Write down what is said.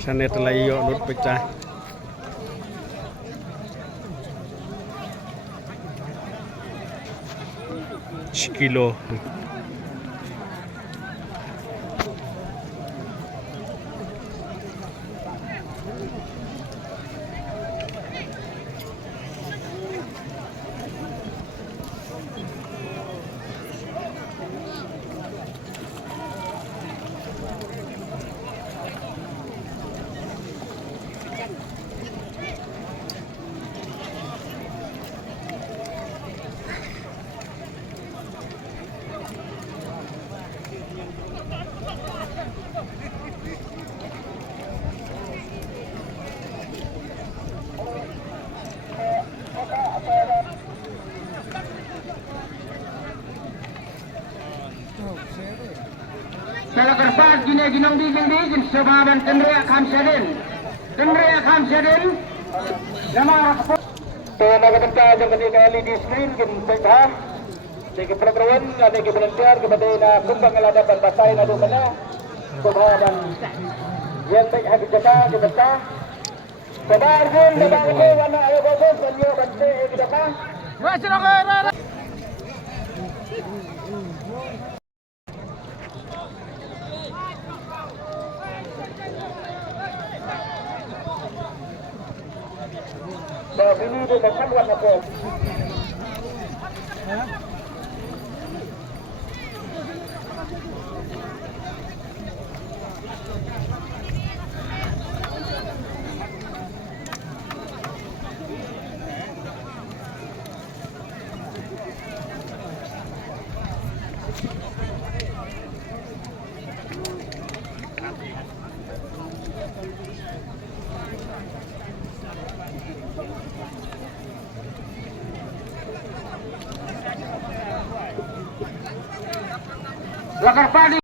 Sana telah iyo nut pecah. Sekilo. Kalau kerpas gini ginong di sebaban kendria kamsadin nama apa to nagaganta jang kanina LED screen kin sa sige program ada ke volunteer ke na kumbang ladaban basay na dumana sebaban yang baik hati jaka kita sebaban dabang ko wana ayo bos banyo bante kita ka ini dia makan warna apa? Lakar padi